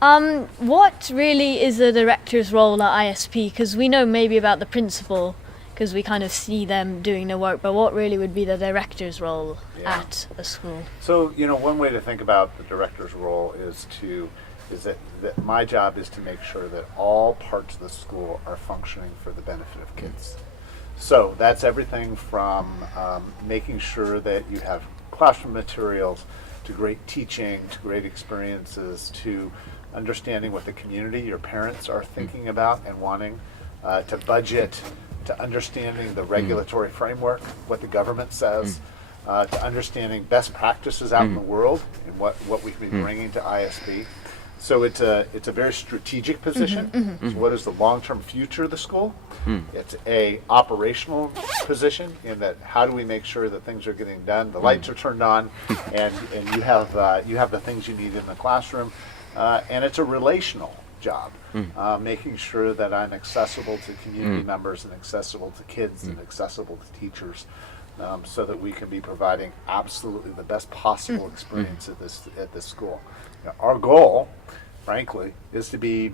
What really is the director's role at ISP? Because we know maybe about the principal, because we kind of see them doing the work, but what really would be the director's role at a school? So, one way to think about the director's role is that my job is to make sure that all parts of the school are functioning for the benefit of kids. So that's everything from making sure that you have classroom materials, to great teaching, to great experiences, to understanding what the community, your parents are thinking about and wanting, to budget, to understanding the regulatory framework, what the government says, to understanding best practices out in the world and what we can be bringing to ISB. So it's a very strategic position. So what is the long-term future of the school? It's a operational position in that how do we make sure that things are getting done, the lights are turned on, and you have the things you need in the classroom. And it's a relational job, making sure that I'm accessible to community members and accessible to kids and accessible to teachers, so that we can be providing absolutely the best possible experience at this school. Our goal, frankly, is to be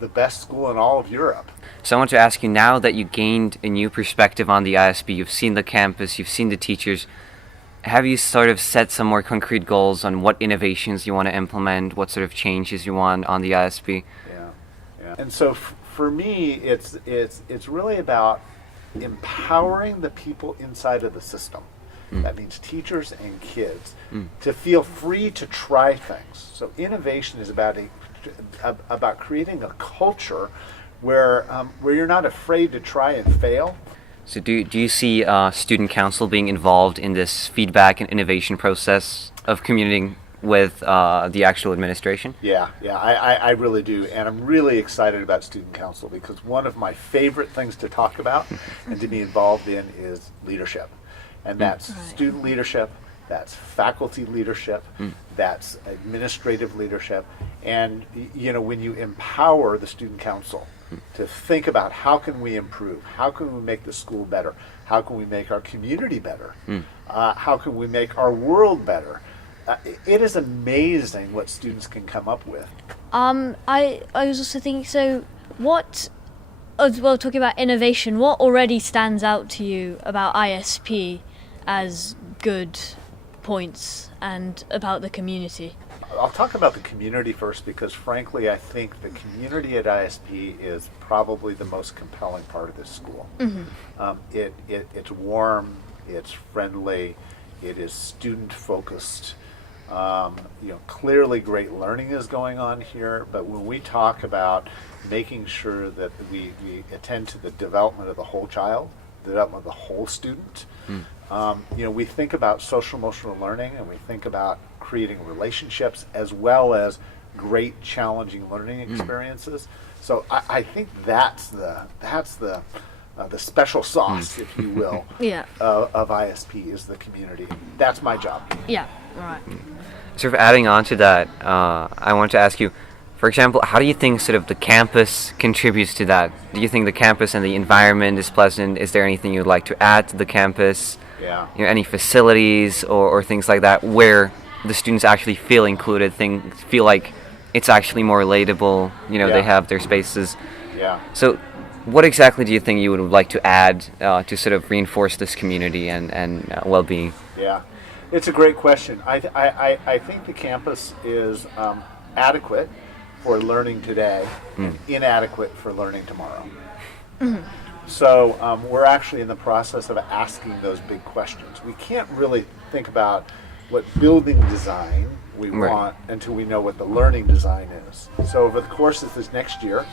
the best school in all of Europe. So I want to ask you, now that you gained a new perspective on the ISB, you've seen the campus, you've seen the teachers, have you sort of set some more concrete goals on what innovations you want to implement, what sort of changes you want on the ISB? Yeah. And so for me, it's really about empowering the people inside of the system. That means teachers and kids to feel free to try things. So innovation is about creating a culture where you're not afraid to try and fail. So do you see student council being involved in this feedback and innovation process of communicating with the actual administration? Yeah, I really do. And I'm really excited about student council because one of my favorite things to talk about and to be involved in is leadership. And that's student leadership, that's faculty leadership, that's administrative leadership. And when you empower the student council to think about how can we improve, how can we make the school better, how can we make our community better, how can we make our world better, it is amazing what students can come up with. I was also thinking, so what, as well, talking about innovation, what already stands out to you about ISP as good points and about the community? I'll talk about the community first because frankly I think the community at ISP is probably the most compelling part of this school. It's warm, it's friendly, it is student focused. Clearly great learning is going on here, but when we talk about making sure that we attend to the development of the whole child, the development of the whole student, we think about social emotional learning and we think about creating relationships as well as great challenging learning experiences. So I think that's the special sauce, if you will, of ISP is the community. That's my job. Yeah, all right. Sort of adding on to that, I want to ask you, for example, how do you think sort of the campus contributes to that? Do you think the campus and the environment is pleasant? Is there anything you'd like to add to the campus? Yeah. Any facilities or things like that where the students actually feel included, feel like it's actually more relatable, they have their spaces. Yeah. So what exactly do you think you would like to add to sort of reinforce this community and well-being? Yeah. It's a great question. I think the campus is adequate for learning today and inadequate for learning tomorrow. So we're actually in the process of asking those big questions. We can't really think about what building design we want until we know what the learning design is. So over the course of this next year,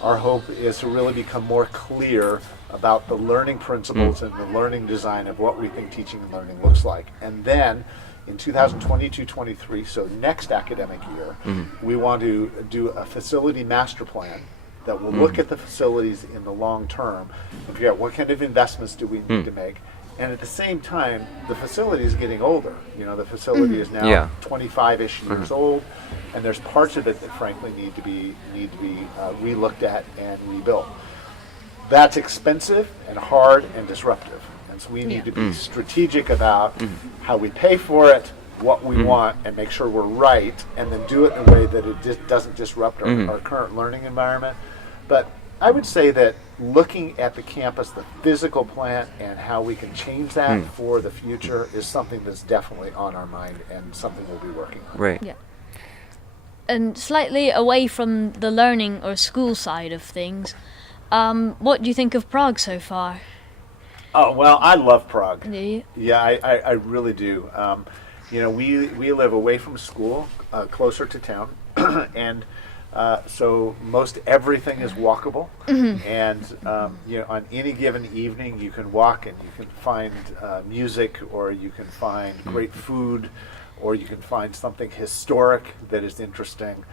our hope is to really become more clear about the learning principles and the learning design of what we think teaching and learning looks like. And then in 2022-23, so next academic year, we want to do a facility master plan that will look at the facilities in the long term and figure out what kind of investments do we need to make. And at the same time, the facility is getting older. The facility is now 25-ish years old, and there's parts of it that frankly need to be relooked at and rebuilt. That's expensive and hard and disruptive. And so we need to be strategic about how we pay for it, what we want and make sure we're right, and then do it in a way that it just doesn't disrupt our current learning environment. But I would say that looking at the campus, the physical plant, and how we can change that for the future is something that's definitely on our mind and something we'll be working on. Right. Yeah. And slightly away from the learning or school side of things, what do you think of Prague so far? Oh, well, I love Prague. Do you? Yeah, I really do. We live away from school, closer to town, and so most everything is walkable. And on any given evening, you can walk and you can find music, or you can find great food, or you can find something historic that is interesting.